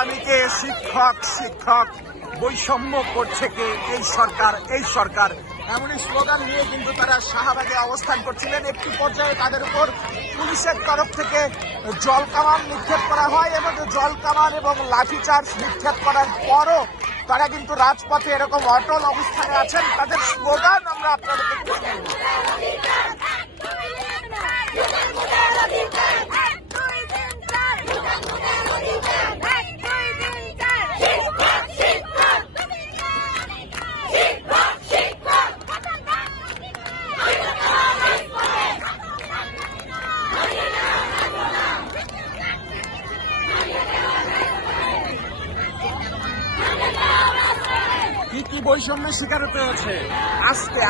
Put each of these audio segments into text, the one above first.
আগামীকে শিক্ষক বৈষম্য করছে কে? এই সরকার এমনই স্লোগান নিয়ে কিন্তু তারা শাহবাগে অবস্থান করছিলেন। একটি পর্যায়ে তাদের উপর পুলিশের তরফ থেকে জল কামান নিক্ষেপ করা হয় এবং জল কামান এবং লাঠিচার্জ নিক্ষেপ করার পরও তারা কিন্তু রাজপথে এরকম অটল অবস্থানে আছেন। তাদের স্লোগান আমরা আপনাদেরকে কি বৈষম্যের শিকার হতে হচ্ছে আজকে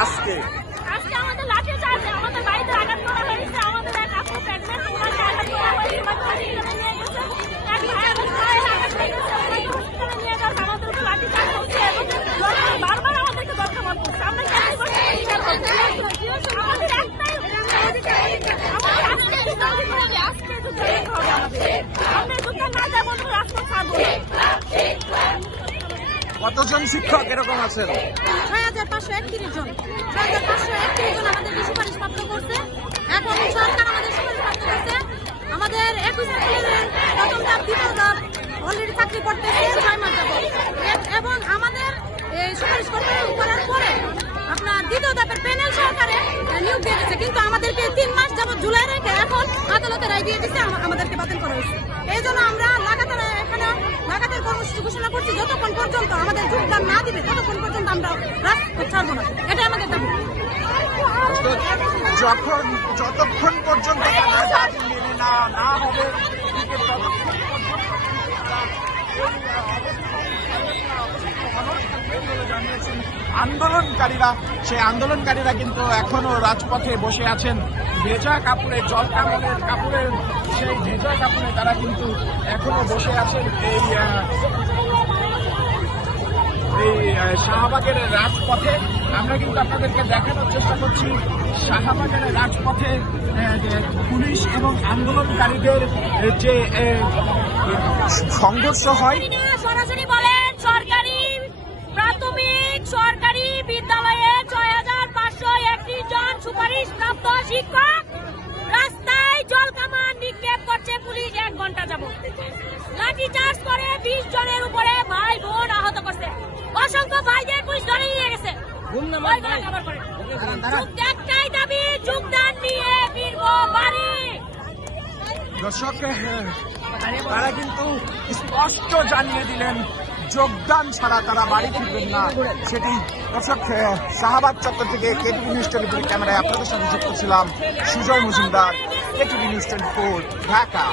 আমাদের লাঠি চার্জ, আমাদের বাড়িতে আঘাত করা হয়েছে, আমাদের এক আপু প্রেগন্যান্ট, ওনাকে আঘাত করা হয়েছে, হসপিটালে নিয়ে গেছে, এক ভাইয়ের পায়ে আঘাত লেগেছে, ওনাকে হসপিটালে নিয়ে গেছে, আমাদের উপর লাঠি চার্জ হচ্ছে এবং বারবার আমাদেরকে দরকার করছে। আমরা কেন করছি? আমাদের একটাই আমাদের আজকে যুদ্ধ হবে আমাদের। আমরা যুদ্ধ না যাবো রাস্তা ছাড়বো। কতজন শিক্ষক এরকম আছেন? 6531 জন। 6531 জন আমাদের সুপারিশ প্রাপ্ত করছে। এখন সরকার আমাদের সুপারিশ প্রাপ্ত করছে। আমাদের 21 স্কুলের প্রথম ধাপ, দ্বিতীয় ধাপ অলরেডি চাকরি করতেছে 6 মাস যাবত এবং আমাদের এই সুপারিশ করার পরে আপনার দ্বিতীয় ধাপের প্যানেল সরকারে নিয়োগ দিয়ে দিচ্ছে, কিন্তু আমাদেরকে 3 মাস যাবত জুলাই রেখে এখন আদালতে রায় দিয়ে দিচ্ছে, আমাদেরকে বাতিল করা হয়েছে। এই জন্য আমরা লাগাতার কর্মসূচি ঘোষণা করছি, যতক্ষণ পর্যন্ত আমাদের যোগদান না দিবে ততক্ষণ পর্যন্ত আমরা রাজপথ ছাড়বো না। এটাই আমাদের দাবি। যতক্ষণ পর্যন্ত না হবে আন্দোলনকারীরা কিন্তু এখনো রাজপথে বসে আছেন। ভেজা কাপড়ে, জল কাপড়ের সেই ভেজা কাপড়ে তারা কিন্তু এখনো বসে আছেন এই শাহবাগের রাজপথে। আমরা কিন্তু আপনাদেরকে দেখানোর চেষ্টা করছি শাহবাগের রাজপথে পুলিশ এবং আন্দোলনকারীদের যে সংঘর্ষ হয়। সরাসরি বলেন, প্রাথমিক সরকারি বিদ্যালয়ে 6531 জন সুপারিশ প্রাপ্ত শিক্ষক রাস্তায় জল কামান নিক্ষেপ করছে পুলিশ 1 ঘন্টা যাবত। লাঠি চার্জ করে 20 জনের উপরে ভাই বোন আহত করছে। অসংখ্য ভাইদের পুলিশ ধরে নিয়ে গেছে। একটাই দাবি, যোগদান নিয়ে ফিরবো বাড়ি। দর্শক, তারা কিন্তু স্পষ্ট জানিয়ে দিলেন যোগদান ছাড়া তারা বাড়ি ফিরবেন না। সেটি দর্শক, শাহবাগ চত্বর থেকে কেটিভি নিউজ 24 ক্যামেরায় আপনাদের সাথে যুক্ত ছিলাম সুজয় মজুমদার, কেটিভি নিউজ 24 ঢাকা।